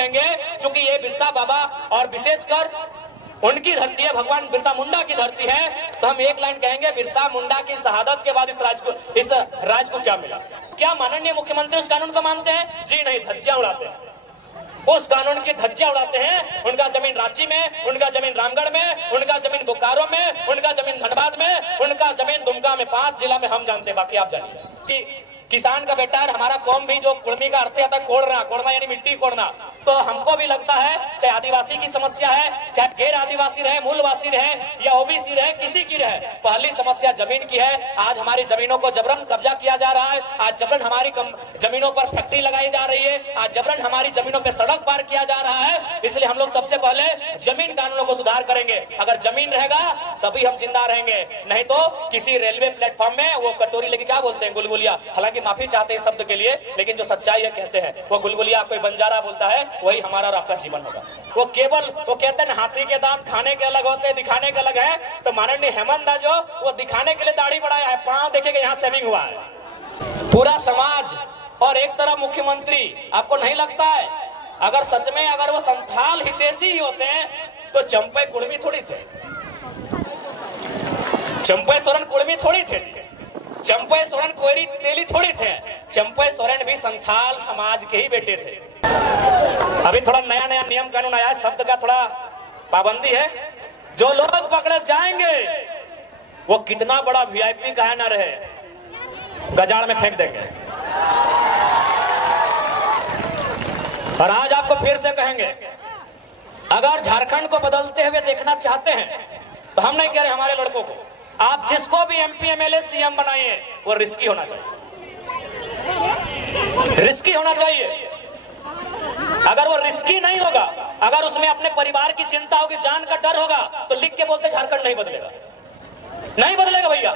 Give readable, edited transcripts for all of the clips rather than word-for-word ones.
कहेंगे, चूंकि ये बिरसा बाबा और विशेषकर उनकी धरती है, भगवान बिरसा मुंडा की धरती है, तो हम एक लाइन कहेंगे, बिरसा मुंडा की शहादत के बाद इस राज को क्या मिला? क्या माननीय मुख्यमंत्री उस कानून को मानते हैं? जी नहीं, धज्जियां उड़ाते हैं, उस कानून की धज्जियां उड़ाते हैं। उनका जमीन रांची में, उनका जमीन रामगढ़ में, उनका जमीन बोकारो में, उनका जमीन धनबाद में, उनका जमीन दुमका में, 5 जिला में हम जानते हैं, बाकी आप जानिए। कि किसान का बेटा है, हमारा कौम भी, जो कुर्मी का अर्थ आता है कोड़ना, कोड़ना यानी मिट्टी कोड़ना, तो हमको भी लगता है, चाहे आदिवासी की समस्या है, चाहे गैर आदिवासी रहे, मूलवासी रहे या ओबीसी रहे, किसी की रहे, पहली समस्या जमीन की है। आज हमारी जमीनों को जबरन कब्जा किया जा रहा है, आज जबरन हमारी जमीनों पर फैक्ट्री लगाई जा रही है, आज जबरन हमारी जमीनों पर सड़क पार किया जा रहा है। इसलिए हम लोग सबसे पहले जमीन कानूनों को सुधार करेंगे। अगर जमीन रहेगा तभी हम जिंदा रहेंगे, नहीं तो किसी रेलवे प्लेटफॉर्म में वो कटोरी लेके क्या बोलते हैं, गुलगुलिया, हालांकि माफी चाहते हैं शब्द के लिए, लेकिन जो सच्चाई है कहते हैं, वो गुलगुलिया कोई बंजारा बोलता है, वही हमारा और आपका जीवन होगा। वो केवल वो कहते हैं हाथी के दांत खाने के अलग होते हैं, दिखाने के अलग है। तो माननीय हेमंत दा जो वो दिखाने के लिए दाढ़ी बढ़ाया है, पांव देखेगा यहाँ सेविंग हुआ है। पूरा समाज और एक तरफ मुख्यमंत्री, आपको नहीं लगता है अगर सच में अगर वो संथाल हितैषी ही होते हैं तो चंपे कुर्मी थोड़ी थे, चंपे सोरेन कुर्मी थोड़ी थे, चंपे सोरेन कोयरी तेली थोड़ी थे, चंपे सोरेन भी संथाल समाज के ही बेटे थे। अभी थोड़ा नया नया नियम कानून आया है, शब्द का थोड़ा पाबंदी है। जो लोग पकड़े जाएंगे वो कितना बड़ा वीआईपी का है ना रहे, गजार में फेंक देंगे। और आज आपको फिर से कहेंगे, अगर झारखंड को बदलते हुए देखना चाहते हैं तो हम नहीं कह रहे हमारे लड़कों को, आप जिसको भी एमपी एमएलए सीएम बनाइए वो रिस्की होना चाहिए, रिस्की होना चाहिए। अगर वो रिस्की नहीं होगा, अगर उसमें अपने परिवार की चिंता होगी, जान का डर होगा, तो लिख के बोलते झारखंड नहीं बदलेगा, नहीं बदलेगा भैया।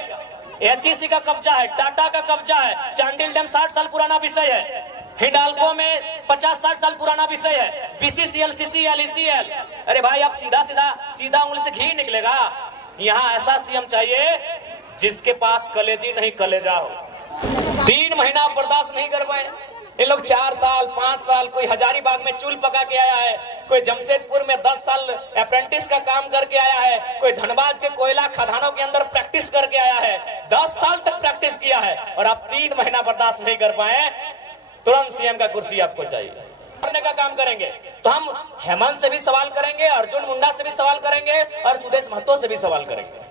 एचईसी का कब्जा है, टाटा का कब्जा है, चांडिल डैम 60 साल पुराना विषय है, हिंडाल्को में 50-60 साल पुराना विषय है, बीसीसीएल, सीसीएल, ईसीएल। अरे भाई आप सीधा उंगली से घी निकलेगा। यहाँ ऐसा सीएम चाहिए जिसके पास कलेजी नहीं कलेजा हो। 3 महीना बर्दाश्त नहीं कर पाए ये लोग, 4 साल 5 साल, कोई हजारीबाग में चूल पका के आया है, कोई जमशेदपुर में 10 साल अप्रेंटिस का काम करके आया है, कोई धनबाद के कोयला खदानों के अंदर प्रैक्टिस करके आया है, 10 साल तक प्रैक्टिस किया है, और आप 3 महीना बर्दाश्त नहीं कर पाए, तुरंत सीएम का कुर्सी आपको चाहिए। करने का काम करेंगे तो हम हेमंत से भी सवाल करेंगे, अर्जुन मुंडा से भी सवाल करेंगे, और सुदेश महतो से भी सवाल करेंगे।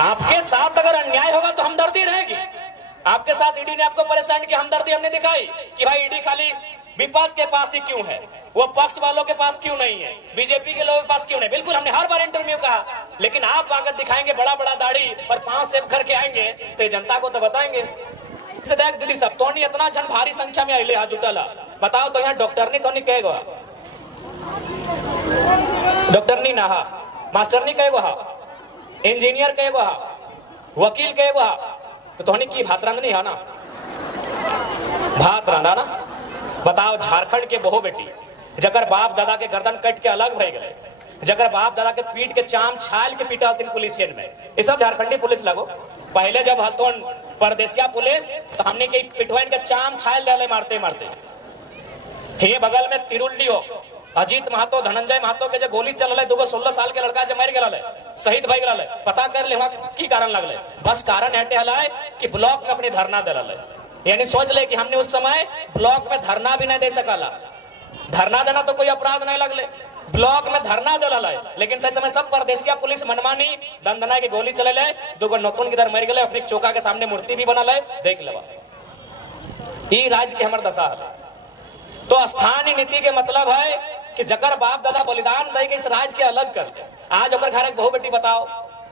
आपके साथ अगर अन्याय होगा तो हमदर्दी रहेगी। आपके साथ ईडी ने आपको परेशान किया, हमदर्दी हमने दिखाई कि भाई ईडी खाली विपक्ष के पास ही क्यों है, वो पक्ष वालों के पास क्यों नहीं है, बीजेपी के लोगों के पास क्यों नहीं। बिल्कुल हमने हर बार इंटरव्यू कहा, लेकिन आप आकर दिखाएंगे बड़ा बड़ा दाढ़ी और 5 सेब घर के आएंगे तो जनता को तो बताएंगे। देख दीदी सब तो नहीं, इतना जन भारी संख्या में आइले जुटला, बताओ तो यहाँ डॉक्टर नहीं तो नहीं कहेगा, डॉक्टर नहीं ना, मास्टर नहीं कहेगा, इंजीनियर कहेगा, वकील कहेगा, तो की भात रांधनी है ना, भात रांधा ना। बताओ झारखंड के बहु बेटी जकर बाप दादा के गर्दन कट के अलग भय गए, जकर बाप दादा के पीट के चाम छाल के पीटा पुलिसियन में, ये सब झारखंडी पुलिस लगो। पहले जब हलतोन परदेसिया पुलिस तो हमने के पिटवाइन के चाम छाल डाले मारते मारते। ये बगल में तिरुल्ली हो, अजीत महतो, धनंजय महतो के जो गोली चल रहे, 16 साल के लड़का जो मर गया, शहीद भई गया, पता कर ले वहां की कारण लगले। बस कारण हटे हलाए कि ब्लॉक में अपनी धरना दिला, यानी सोच ले कि हमने उस समय ब्लॉक में धरना भी नहीं दे सकला। धरना देना तो कोई अपराध नहीं लगले, ब्लॉक में धरना दिला, लेकिन सही समय सब परदेसिया पुलिस मनमानी दंदना के गोली चले ले, 2 नौतुन की तरह मर गए, अपनी चौका के सामने मूर्ति भी बना ले, देख लेवा। ई राज्य के हमर दशा है। तो स्थानीय नीति के मतलब है कि जकर बाप दादा बलिदान दे के इस राज्य के अलग कर दे। आज ओकर घर एक बहु बेटी बताओ,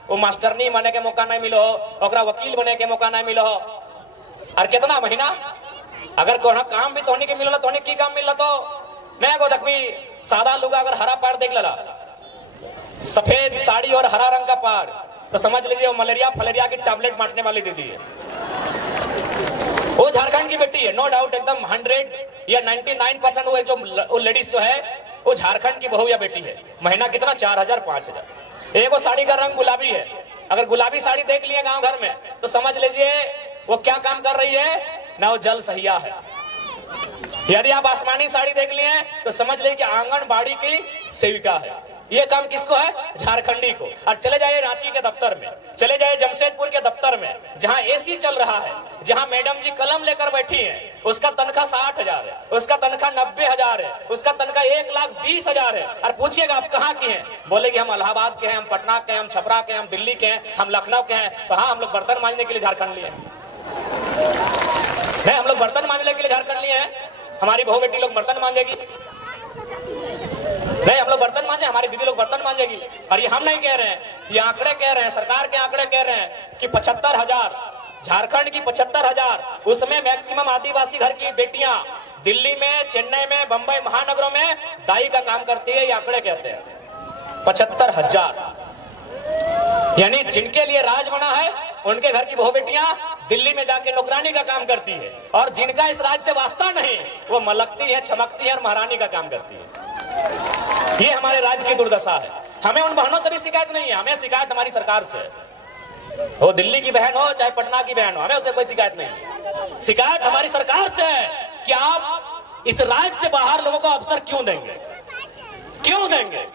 वो मास्टरनी बने के मौका नहीं मिलो, ओकरा वकील बने के मौका नहीं मिलो, और कितना महीना अगर कोनो काम भी तोहनी के मिलला, तोहनी की काम मिलला तो मैं को देखबी सादा लुगा अगर हरा पार देख लला, सफेद साड़ी और हरा रंग का पार, तो समझ लीजिए वो मलेरिया फलेरिया की टैबलेट बांटने वाली दीदी है। वो झारखंड की बेटी है, नो डाउट, एकदम 100 या 99% वो जो लेडीज जो है वो झारखंड की बहू या बेटी है। महीना कितना, 4000 5000। एक वो साड़ी का रंग गुलाबी है, अगर गुलाबी साड़ी देख लिए गांव घर में तो समझ लीजिए वो क्या काम कर रही है ना, वो जल सहिया है। यदि आप आसमानी साड़ी देख लिए हैं तो समझ ले कि आंगनबाड़ी की सेविका है। ये काम किसको है? झारखंडी को। और चले जाइए रांची के दफ्तर में, चले जाइए जमशेदपुर के दफ्तर में, जहां एसी चल रहा है, जहां मैडम जी कलम लेकर बैठी हैं, उसका तनख्वाह 60,000 है, उसका तनख्वाह 90,000 है, उसका तनख्वाह 1,20,000 है। और पूछिएगा आप कहाँ के हैं? बोले कि हम इलाहाबाद के हैं, हम पटना के हैं, हम छपरा के हैं, हम दिल्ली के हैं, हम लखनऊ के हैं। तो हाँ, हम लोग बर्तन मांजने के लिए झारखंड लिए नहीं, हम लोग बर्तन मांजने के लिए झारखंड लिए हैं। हमारी बहू बेटी लोग बर्तन मांजेगी नहीं, हम लोग बर्तन मांजे, हमारी दीदी लोग बर्तन मांजेगी। और ये हम नहीं कह रहे हैं, ये आंकड़े कह रहे हैं, सरकार के आंकड़े कह रहे हैं कि 75,000 झारखंड की 75,000, उसमें मैक्सिमम आदिवासी घर की बेटियां दिल्ली में, चेन्नई में, बंबई महानगरों में दाई का काम करती है। ये आंकड़े कहते हैं 75,000। यानी जिनके लिए राज बना है उनके घर की बहू बेटियां दिल्ली में जाके नौकरानी का काम करती है, और जिनका इस राज से वास्ता नहीं वो मलकती है, चमकती है और महारानी का काम करती है। ये हमारे राज्य की दुर्दशा है। हमें उन बहनों से भी शिकायत नहीं है, हमें शिकायत हमारी सरकार से। वो दिल्ली की बहन हो चाहे पटना की बहन हो, हमें उससे कोई शिकायत नहीं। शिकायत हमारी सरकार से है कि आप इस राज्य से बाहर लोगों को अवसर क्यों देंगे, क्यों देंगे?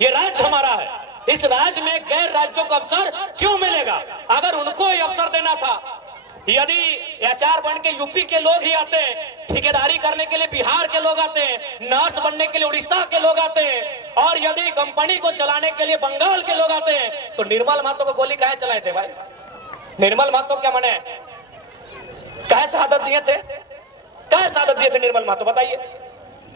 ये राज्य हमारा है, इस राज्य में गैर राज्यों को अवसर क्यों मिलेगा? अगर उनको ही अवसर देना था, यदि एचआर बन के यूपी के लोग ही आते, ठेकेदारी करने के लिए बिहार के लोग आते, नर्स बनने के लिए उड़ीसा के लोग आते, और यदि कंपनी को चलाने के लिए बंगाल के लोग आते, तो निर्मल महतो को गोली काहे चलाए थे भाई? निर्मल महतो क्या मने काहे शहादत दिए थे? काहे शहादत दिए थे निर्मल महतो? बताइए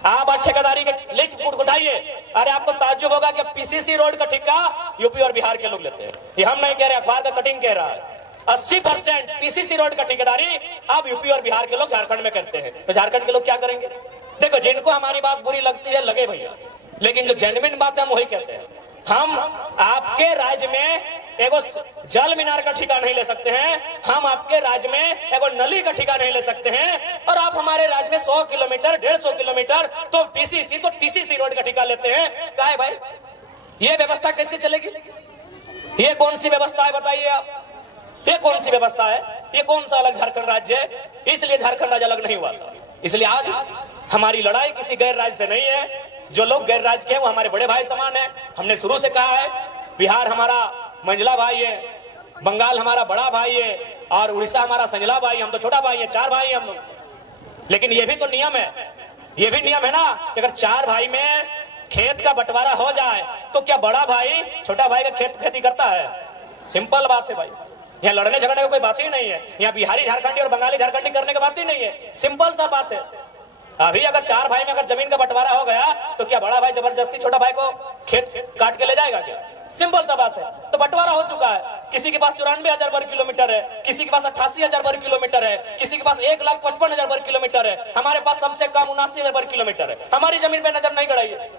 आप। आज ठेकेदारी के लिस्ट उठाइए, अरे आपको ताज्जुब होगा कि पीसीसी रोड का ठेका यूपी और बिहार के लोग लेते हैं। ये हम नहीं कह रहे, अखबार का कटिंग कह रहा है। 80% पीसीसी रोड का ठेकेदारी अब यूपी और बिहार के लोग झारखंड में करते हैं। तो झारखंड के लोग क्या करेंगे? देखो, जिनको हमारी बात बुरी लगती है लगे भैया, लेकिन जो जेन्युइन बात है हम वही कहते हैं। हम आपके राज्य में एगो जल मीनार का ठेका नहीं ले सकते हैं, हम आपके राज्य में एगो नली का ठेका नहीं ले सकते हैं, और आप हमारे राज्य में 100 किलोमीटर 150 किलोमीटर तो पीसीसी तो टीसीसी रोड का ठेका लेते हैं। क्या है भाई? ये व्यवस्था कैसे चलेगी? ये कौन सी व्यवस्था है बताइए आप? ये कौन सी व्यवस्था है? ये कौन सा अलग झारखंड राज्य है? इसलिए झारखंड राज्य अलग नहीं हुआ था। इसलिए आज हमारी लड़ाई किसी गैर राज्य से नहीं है। जो लोग गैर राज्य के हैं वो हमारे बड़े भाई समान है। हमने शुरू से कहा है, बिहार हमारा मंझला भाई है, बंगाल हमारा बड़ा भाई है, और उड़ीसा हमारा संजला भाई, हम तो छोटा भाई है, 4 भाई हम लोग। लेकिन ये भी तो नियम है, ये भी नियम है ना कि अगर 4 भाई में खेत का बंटवारा हो जाए तो क्या बड़ा भाई छोटा भाई का खेती करता है? सिंपल बात है भाई। यहाँ लड़ने झगड़ने की कोई बात ही नहीं है। यहाँ बिहारी झारखंडी और बंगाली झारखंडी करने की बात ही नहीं है। सिंपल सा बात है। अभी अगर 4 भाई में अगर जमीन का बंटवारा हो गया तो क्या बड़ा भाई जबरदस्ती छोटा भाई को खेत काट के ले जाएगा क्या? सिंपल सा बात है। तो बंटवारा हो चुका है। किसी के पास 94,000 वर्ग किलोमीटर है, किसी के पास 88,000 वर्ग किलोमीटर है, किसी के पास 1,55,000 वर्ग किलोमीटर है, हमारे पास सबसे कम 79,000 वर्ग किलोमीटर है। हमारी जमीन पे नजर नहीं गड़ाइए,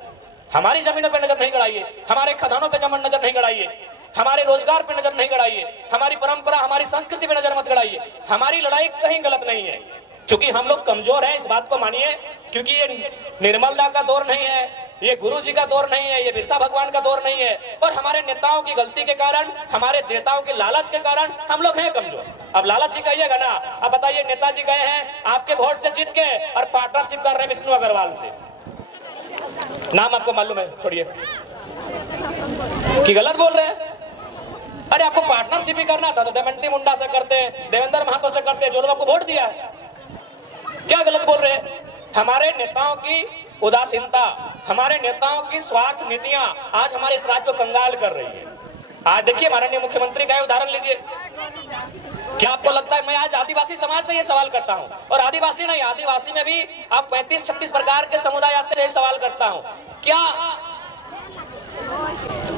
हमारी जमीनों पे नजर नहीं गड़ाइए, हमारे खदानों पे जमीन नजर नहीं गड़ाइए, हमारे रोजगार पे नजर नहीं गड़ाइए, हमारी परंपरा हमारी संस्कृति पे नजर मत गड़ाइए। हमारी लड़ाई कहीं गलत नहीं है, क्योंकि हम लोग कमजोर हैं, इस बात को मानिए। क्योंकि ये निर्मलदा का दौर नहीं है, ये गुरु जी का दौर नहीं है, ये बिरसा भगवान का दौर नहीं है, और हमारे नेताओं की गलती के कारण, हमारे नेताओं के लालच के कारण हम लोग हैं कमजोर। अब लालच ही कहिएगा ना। अब बताइए, नेताजी गए हैं आपके वोट से जीत के और पार्टनरशिप कर रहे हैं विष्णु अग्रवाल से। नाम आपको मालूम है, छोड़िए कि गलत बोल रहे हैं। अरे आपको पार्टनरशिप ही करना था तो देवेंद्र मुंडा से करते, देवेंद्र महतो से करते, जो लोग आपको वोट दिया। क्या गलत बोल रहे हैं? हमारे नेताओं की उदासीनता, हमारे नेताओं की स्वार्थ नीतियां आज हमारे इस राज्य को कंगाल कर रही है। आज देखिए, माननीय मुख्यमंत्री का उदाहरण लीजिए। क्या आपको लगता है, मैं आज आदिवासी समाज से ये सवाल करता हूं, और आदिवासी नहीं, आदिवासी में भी आप 35-36 प्रकार के समुदाय आते हैं, सवाल करता हूं, क्या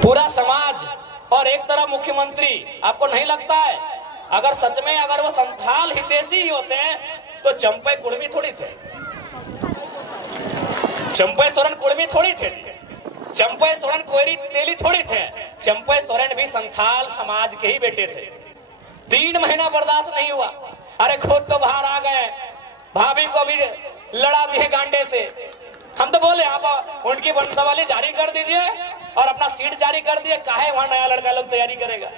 पूरा समाज और एक तरफ मुख्यमंत्री, आपको नहीं लगता है अगर सच में अगर वो संथाल हितैषी ही होते हैं तो चंपई कुर्मी थोड़ी थे, चंपई सोरेन कुर्मी थोड़ी थे, चंपई सोरेन कोयरी तेली थोड़ी थे। चंपई सोरेन भी संथाल समाज के ही बेटे थे। 3 महीना बर्दाश्त नहीं हुआ, अरे खुद तो बाहर आ गए, भाभी को भी लड़ा दिए गांडे से। हम तो बोले आप उनकी वंशावली जारी कर दीजिए और अपना सीट जारी कर दिए, काहे वहां नया लड़का लोग तैयारी करेगा।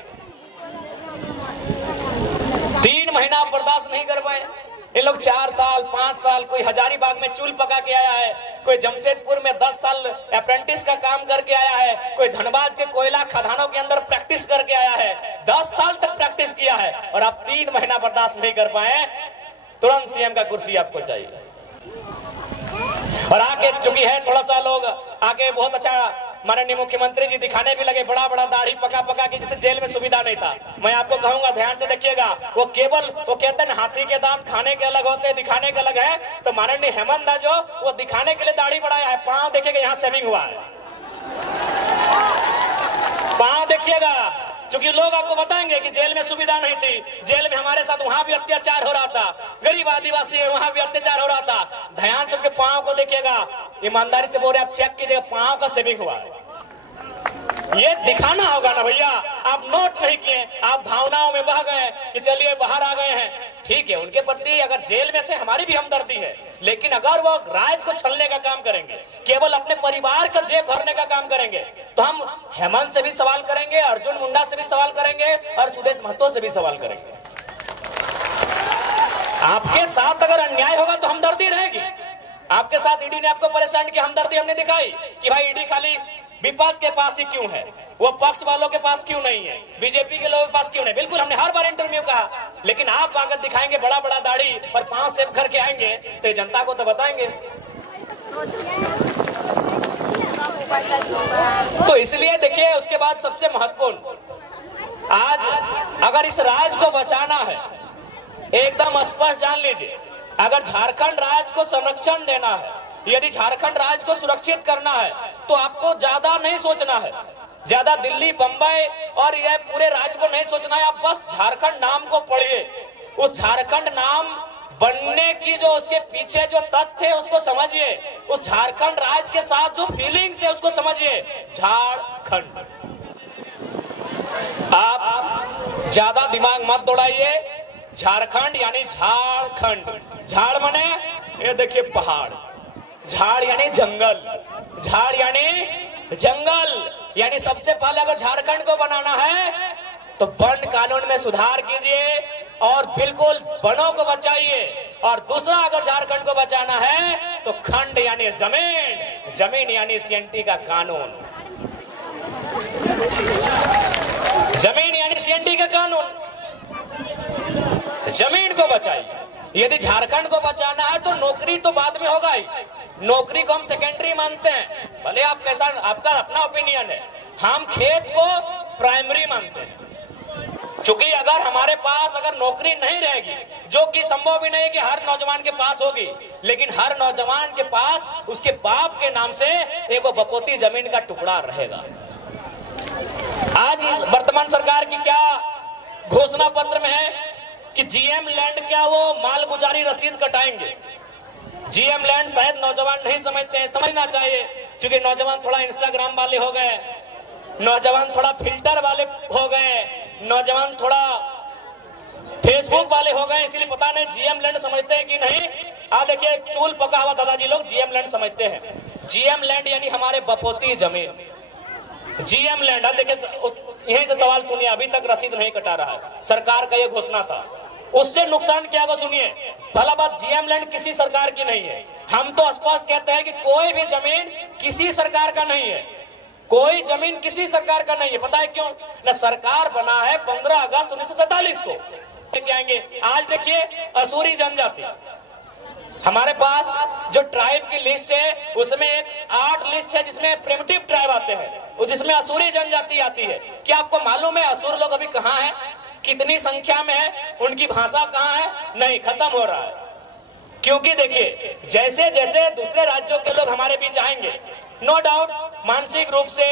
3 महीना बर्दाश्त नहीं कर पाए। ये लोग 4 साल 5 साल, कोई हजारीबाग में चूल पका के आया है, कोई जमशेदपुर में 10 साल अप्रेंटिस का काम करके आया है, कोई धनबाद के कोयला खदानों के अंदर प्रैक्टिस करके आया है, 10 साल तक प्रैक्टिस किया है, और आप 3 महीना बर्दाश्त नहीं कर पाए, तुरंत सीएम का कुर्सी आपको चाहिए। और आके चुकी है थोड़ा सा लोग आके बहुत अच्छा माननीय मुख्यमंत्री जी दिखाने भी लगे, बड़ा बड़ा दाढ़ी पका पका के, जैसे जेल में सुविधा नहीं था। मैं आपको कहूंगा ध्यान से देखिएगा, वो केवल वो कहते हैं हाथी के दांत खाने के अलग होते हैं, दिखाने के अलग है। तो माननीय हेमंत दा जो वो दिखाने के लिए दाढ़ी बढ़ाया है, पांव देखिएगा यहाँ सेविंग हुआ है, पांव देखिएगा। क्योंकि लोग आपको बताएंगे कि जेल में सुविधा नहीं थी, जेल में हमारे साथ वहां भी अत्याचार हो रहा था, गरीब आदिवासी है वहां भी अत्याचार हो रहा था। ध्यान से उनके पांव को देखिएगा, ईमानदारी से बोल रहे, आप चेक कीजिएगा पांव का सेविंग हुआ है। ये दिखाना होगा ना भैया, आप नोट नहीं किए, आप भावनाओं में बह गए कि चलिए बाहर आ गए हैं। ठीक है, उनके प्रति अगर जेल में थे हमारी भी हमदर्दी है, लेकिन अगर वो राज को छलने का काम करेंगे, केवल अपने परिवार का जेब भरने का काम करेंगे, तो हम हेमंत से भी सवाल करेंगे, अर्जुन मुंडा से भी सवाल करेंगे, और सुदेश महतो से भी सवाल करेंगे। आपके साथ अगर अन्याय होगा तो हमदर्दी रहेगी। आपके साथ ईडी ने आपको परेशान किया, हमदर्दी हमने दिखाई कि भाई ईडी खाली विपक्ष के पास ही क्यों है, वो पक्ष वालों के पास क्यों नहीं है, बीजेपी के लोगों के पास क्यों नहीं। बिल्कुल हमने हर बार इंटरव्यू कहा, लेकिन आप अगर दिखाएंगे बड़ा बड़ा दाढ़ी और 5 सेब घर के आएंगे तो जनता को तो बताएंगे। तो इसलिए देखिए, उसके बाद सबसे महत्वपूर्ण, आज अगर इस राज को बचाना है, एकदम स्पष्ट जान लीजिए, अगर झारखंड राज्य को संरक्षण देना है, यदि झारखंड राज्य को सुरक्षित करना है, तो आपको ज्यादा नहीं सोचना है, ज्यादा दिल्ली बंबई और यह पूरे राज्य को नहीं सोचना है। आप बस झारखंड नाम को पढ़िए, उस झारखंड नाम बनने की जो उसके पीछे जो तथ्य है उसको समझिए, उस झारखंड राज्य के साथ जो फीलिंग्स है उसको समझिए। झारखंड, आप ज्यादा दिमाग मत दौड़ाइए। झारखंड यानी झारखंड, झाड़ माने ये देखिए पहाड़, झाड़ यानी जंगल, झाड़ यानी जंगल, यानी सबसे पहले अगर झारखंड को बनाना है तो वन कानून में सुधार कीजिए और बिल्कुल वनों को बचाइए। और दूसरा, अगर झारखंड को बचाना है तो खंड यानी जमीन, जमीन यानी सीएनटी का कानून, जमीन यानी सीएनटी का कानून, जमीन को बचाइए। यदि झारखंड को बचाना है तो नौकरी तो बाद में होगा ही, नौकरी को हम सेकेंडरी मानते हैं, भले आप कैसा, आपका अपना ओपिनियन है, हम खेत को प्राइमरी मानते हैं। क्योंकि अगर हमारे पास अगर नौकरी नहीं रहेगी, जो कि संभव भी नहीं कि हर नौजवान के पास होगी, लेकिन हर नौजवान के पास उसके बाप के नाम से एक बपोती जमीन का टुकड़ा रहेगा। आज वर्तमान सरकार की क्या घोषणा पत्र में है कि जीएम लैंड क्या वो मालगुजारी रसीद कटाएंगे। जीएम लैंड शायद नौजवान नहीं समझते हैं, समझना चाहिए, क्योंकि नौजवान थोड़ा इंस्टाग्राम वाले हो गए, नौजवान थोड़ा फिल्टर वाले हो गए, नौजवान थोड़ा फेसबुक वाले हो गए, इसलिए पता नहीं जीएम लैंड समझते हैं कि नहीं। आ देखिए, चूल पका हुआ दादाजी लोग जीएम लैंड समझते हैं। जीएम लैंड यानी हमारे बपोती जमीन, जीएम लैंड। देखिए, यहीं से सवाल सुनिए, अभी तक रसीद नहीं कटा रहा है, सरकार का यह घोषणा था, उससे नुकसान क्या होगा सुनिए। पहला बात, जीएम लैंड किसी सरकार की नहीं है, हम तो स्पष्ट कहते हैं कि कोई भी जमीन किसी सरकार का नहीं है, कोई जमीन किसी सरकार का नहीं है। पता है क्यों? न सरकार बना है 15 अगस्त 1947 को आएंगे। आज देखिए, असूरी जनजाति, हमारे पास जो ट्राइब की लिस्ट है उसमें एक 8 लिस्ट है जिसमें प्रिमिटिव ट्राइब आते हैं, जिसमें असूरी जनजाति आती है। क्या आपको मालूम है असुर लोग अभी कहाँ है, कितनी संख्या में है, उनकी भाषा कहाँ है? नहीं, खत्म हो रहा है। क्योंकि देखिए, जैसे जैसे दूसरे राज्यों के लोग हमारे बीच आएंगे, नो डाउट मानसिक रूप से,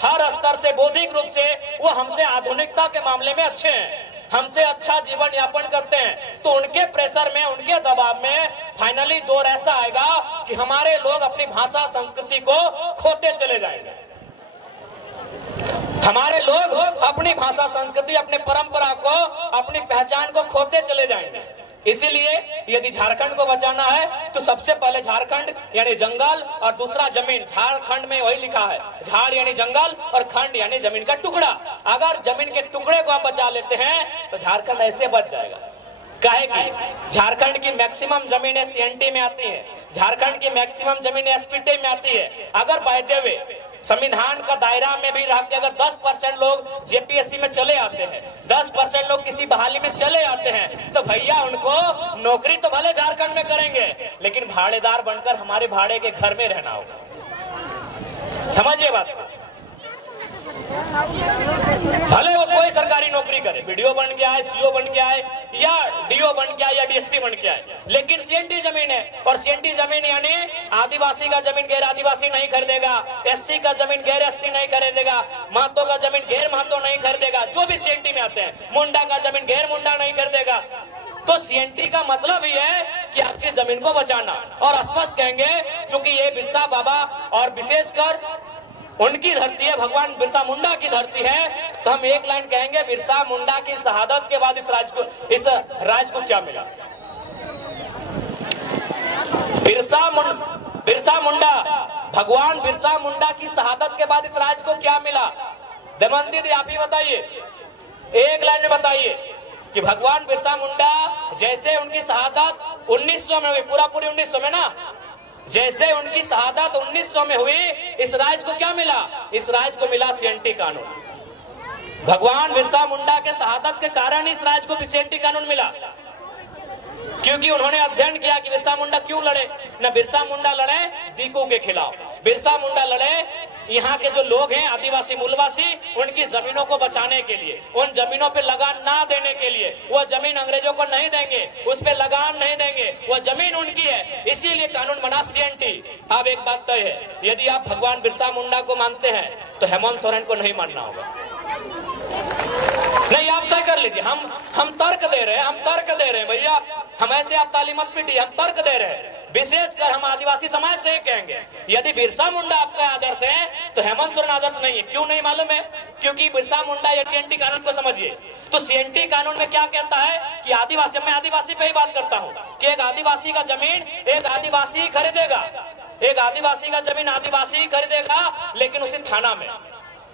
हर स्तर से, बौद्धिक रूप से वो हमसे आधुनिकता के मामले में अच्छे हैं, हमसे अच्छा जीवन यापन करते हैं, तो उनके प्रेशर में, उनके दबाव में फाइनली दौर ऐसा आएगा कि हमारे लोग अपनी भाषा संस्कृति को खोते चले जाएंगे। हमारे लोग अपनी भाषा संस्कृति, अपने परंपरा को, अपनी पहचान को खोते चले जाएंगे। इसीलिए यदि झारखंड को बचाना है तो सबसे पहले झारखंड यानी जंगल और दूसरा जमीन। झारखंड में वही लिखा है, झाड़ यानी जंगल और खंड यानी जमीन का टुकड़ा। अगर जमीन के टुकड़े को आप बचा लेते हैं तो झारखंड ऐसे बच जाएगा। काहे की झारखंड की मैक्सिमम जमीनें सीएनटी में आती है, झारखंड की मैक्सिमम जमीनें एसपीटी में आती है। अगर बाय द वे संविधान का दायरा में भी रह के अगर 10% लोग जेपीएससी में चले आते हैं, 10% लोग किसी बहाली में चले आते हैं, तो भैया उनको नौकरी तो भले झारखंड में करेंगे, लेकिन भाड़ेदार बनकर हमारे भाड़े के घर में रहना होगा। समझिए बात को। भले वो कोई सरकारी नौकरी करे, बीडीओ बन के आए, सीओ बन के आए, या डीओ बन के आए, या डीएसपी बन के आए, लेकिन सीएनटी जमीन है। और सीएनटी जमीन यानी आदिवासी का जमीन गैर आदिवासी नहीं खरीदेगा, एससी का जमीन गैर एससी नहीं खरीदेगा, महतो का जमीन गैर महतो नहीं खरीदेगा, जो भी सीएनटी में आते हैं, मुंडा का जमीन गैर मुंडा नहीं खरीदेगा। तो सीएनटी का मतलब ही है कि आपकी जमीन को बचाना। और स्पष्ट कहेंगे, चूंकि ये बिरसा बाबा और विशेषकर उनकी धरती है, भगवान बिरसा मुंडा की धरती है, तो हम एक लाइन कहेंगे, बिरसा मुंडा की शहादत के बाद इस राज को क्या मिला? बिरसा मुंडा, भगवान बिरसा मुंडा की शहादत के बाद इस राज को क्या मिला? दमयंती दी, आप ही बताइए, एक लाइन में बताइए कि भगवान बिरसा मुंडा जैसे उनकी शहादत 1900 में हुई, पूरी 1900 में ना, जैसे उनकी शहादत 1900 में हुई, इस राज्य को क्या मिला? इस राज्य को मिला सीएनटी कानून। भगवान बिरसा मुंडा के शहादत के कारण इस राज्य को सीएनटी कानून मिला, क्योंकि उन्होंने अध्ययन किया कि बिरसा मुंडा क्यों लड़े। न बिरसा मुंडा लड़े दीकू के खिलाफ, बिरसा मुंडा लड़े यहाँ के जो लोग हैं आदिवासी मूलवासी, उनकी जमीनों को बचाने के लिए, उन जमीनों पे लगान ना देने के लिए। वो जमीन अंग्रेजों को नहीं देंगे, उस पे लगान नहीं देंगे, वो जमीन उनकी है, इसीलिए कानून बना सीएनटी। अब एक बात तय है, यदि आप भगवान बिरसा मुंडा को मानते हैं तो हेमंत सोरेन को नहीं मानना होगा। नहीं, आप तय कर लीजिए। हम तर्क दे रहे हैं, हम तर्क दे रहे हैं भैया, हम ऐसे आप ताली मत पीटिए, हम तर्क दे रहे हैं। विशेषकर हम आदिवासी समाज से कहेंगे, यदि बिरसा मुंडा आपका आदर्श है तो हेमंत सोरेन आदर्श नहीं है। क्यों नहीं मालूम है? क्योंकि बिरसा मुंडा या सीएनटी कानून को समझिए, तो सीएनटी कानून में क्या कहता है कि आदिवासी, मैं आदिवासी पे ही बात करता हूँ, कि एक आदिवासी का जमीन एक आदिवासी खरीदेगा, एक आदिवासी का जमीन आदिवासी खरीदेगा, लेकिन उसी थाना में,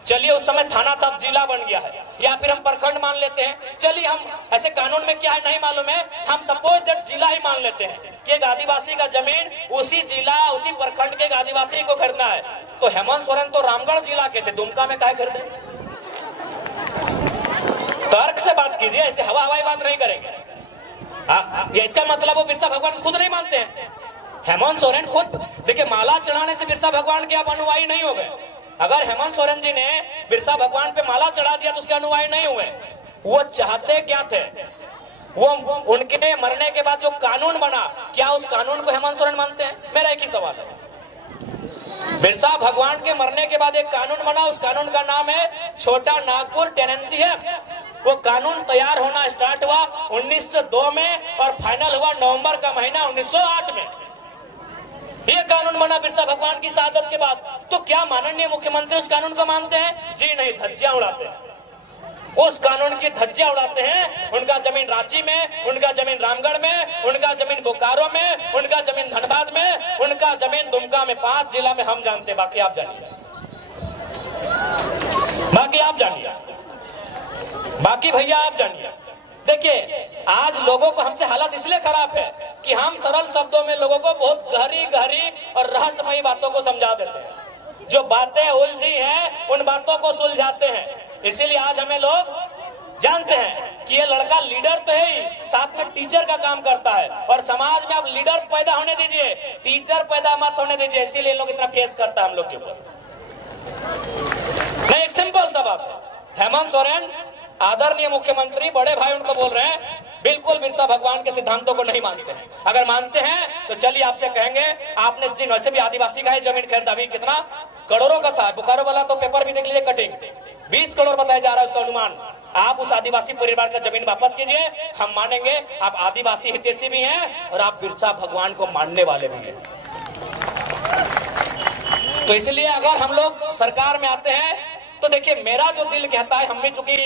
चलिए उस समय थाना था, जिला बन गया है, या फिर हम प्रखंड मान लेते हैं, चलिए हम ऐसे कानून में क्या है नहीं मालूम है, हम सपोज दैट जिला ही मान लेते हैं कि एक आदिवासी का जमीन उसी जिला उसी प्रखंड के एक आदिवासी को खरीदना है। तो हेमंत सोरेन तो रामगढ़ जिला के थे, दुमका में काहे खरीदे? तर्क से बात कीजिए, ऐसे हवा हवाई बात नहीं करेंगे। ये इसका मतलब वो बिरसा भगवान खुद नहीं मानते हैं। हेमंत सोरेन खुद देखिए, माला चढ़ाने से बिरसा भगवान के आप अनुयायी नहीं हो गए। अगर हेमंत सोरेन जी ने बिरसा भगवान पे माला चढ़ा दिया तो उसके अनुयायी नहीं हुए। वो चाहते क्या थे? वो उनके मरने के बाद जो कानून बना, क्या उस कानून को हेमंत सोरेन मानते हैं? मेरा एक ही सवाल है। बिरसा भगवान के मरने के बाद एक कानून बना, उस कानून का नाम है छोटा नागपुर टेनेंसी एक्ट। वो कानून तैयार होना स्टार्ट हुआ 1902 में और फाइनल हुआ नवंबर का महीना 1908 में। ये कानून बना बिरसा भगवान की शहादत के बाद। तो क्या माननीय मुख्यमंत्री उस कानून को मानते हैं? जी नहीं, धज्जियां उड़ाते हैं, उस कानून की धज्जियां उड़ाते हैं। उनका जमीन रांची में, उनका जमीन रामगढ़ में, उनका जमीन बोकारो में, उनका जमीन धनबाद में, उनका जमीन दुमका में, 5 जिला में हम जानते, बाकी आप जानिए, बाकी आप जानिए, बाकी भैया आप जानिए। देखिए, आज लोगों को हमसे हालत इसलिए खराब है कि हम सरल शब्दों में लोगों को बहुत गहरी गहरी और रहस्यमयी बातों को समझा देते हैं। जो बातें उलझी हैं उन बातों को सुलझाते हैं। इसीलिए आज हमें लोग जानते हैं कि ये लड़का लीडर तो है ही, साथ में टीचर का काम करता है। और समाज में आप लीडर पैदा होने दीजिए, टीचर पैदा मत होने दीजिए। इसीलिए लोग इतना केस करता है हम लोग के ऊपर। नहीं, एक सिंपल सा बात है, हेमंत सोरेन आदरणीय मुख्यमंत्री बड़े भाई उनको बोल रहे हैं, बिल्कुल बिरसा भगवान के सिद्धांतों को नहीं मानते हैं। अगर मानते हैं तो चलिए आपसे कहेंगे, आपने जिन वैसे भी आदिवासी का ही जमीन खरीदा, अभी कितना करोड़ों का था, बोकारो वाला तो पेपर भी देख लीजिए, कटिंग 20 करोड़ बताया जा रहा है उसका अनुमान। आप उस आदिवासी परिवार का जमीन वापस कीजिए, हम मानेंगे आप आदिवासी हितैषी भी हैं और आप बिरसा भगवान को मानने वाले भी हैं। तो इसलिए अगर हम लोग सरकार में आते हैं तो देखिए, मेरा जो दिल कहता है, हम भी चूंकि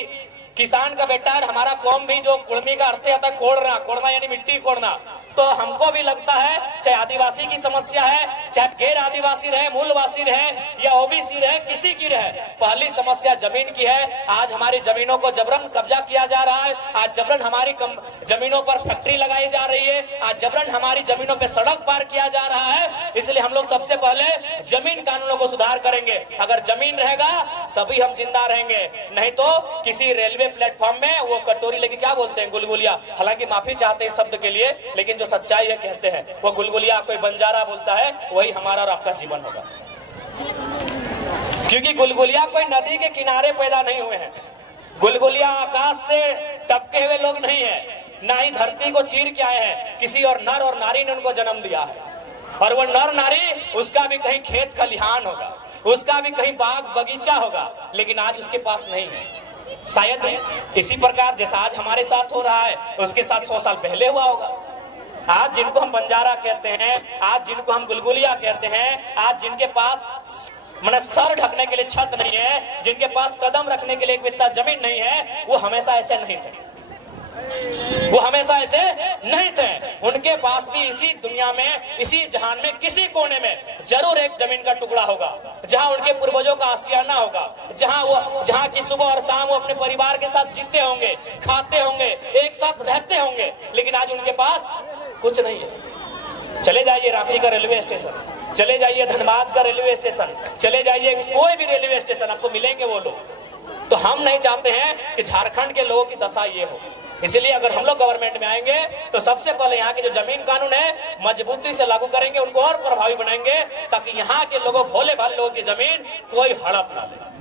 किसान का बेटा है, हमारा कौम भी जो कुड़मी का अर्थ आता है कोड़ना, कोड़ना यानी मिट्टी कोड़ना, तो हमको भी लगता है चाहे आदिवासी की समस्या है, चाहे गैर आदिवासी रहे, मूलवासी रहे या ओबीसी रहे, किसी की रहे, पहली समस्या जमीन की है। आज हमारी जमीनों को जबरन कब्जा किया जा रहा है, आज जबरन हमारी जमीनों पर फैक्ट्री लगाई जा रही है, आज जबरन हमारी जमीनों पर सड़क पार किया जा रहा है। इसलिए हम लोग सबसे पहले जमीन कानूनों को सुधार करेंगे। अगर जमीन रहेगा तभी हम जिंदा रहेंगे, नहीं तो किसी रेलवे प्लेटफॉर्म में वो कटोरी लेके क्या बोलते हैं, गुलगुलिया, हालांकि माफी चाहते हैं शब्द के लिए, लेकिन जो सच्चाई है कहते हैं वो गुलगुलिया कोई बंजारा बोलता है, वही हमारा और आपका जीवन होगा। क्योंकि गुलगुलिया कोई नदी के किनारे पैदा नहीं हुए हैं, गुलगुलिया आकाश से टपके हुए लोग नहीं है, ना ही धरती को चीर के आए हैं, किसी और नर और नारी ने उनको जन्म दिया है। और वो नर नारी, उसका भी कहीं खेत खलिहान होगा, उसका भी कहीं बाग बगीचा होगा, लेकिन आज उसके पास नहीं है। शायद इसी प्रकार जैसा आज हमारे साथ हो रहा है, उसके साथ 100 साल पहले हुआ होगा। आज जिनको हम बंजारा कहते हैं, आज जिनको हम गुलगुलिया कहते हैं, आज जिनके पास माने सर ढकने के लिए छत नहीं है, जिनके पास कदम रखने के लिए एक बित्ता जमीन नहीं है, वो हमेशा ऐसे नहीं थे, वो हमेशा ऐसे नहीं थे। उनके पास भी इसी दुनिया में, इसी जहान में, किसी कोने में जरूर एक जमीन का टुकड़ा होगा, जहां उनके पूर्वजों का आशियाना होगा, जहां की सुबह और शाम वो अपने परिवार के साथ जीते होंगे, खाते होंगे, एक साथ रहते होंगे, लेकिन आज उनके पास कुछ नहीं है। चले जाइए रांची का रेलवे स्टेशन, चले जाइए धनबाद का रेलवे स्टेशन, चले जाइए कोई भी रेलवे स्टेशन, आपको मिलेंगे वो लोग। तो हम नहीं चाहते हैं कि झारखंड के लोगों की दशा ये हो। इसलिए अगर हम लोग गवर्नमेंट में आएंगे तो सबसे पहले यहाँ के जो जमीन कानून है मजबूती से लागू करेंगे, उनको और प्रभावी बनाएंगे, ताकि यहाँ के लोगों, भोले भाले लोगों की जमीन कोई हड़प ना ले।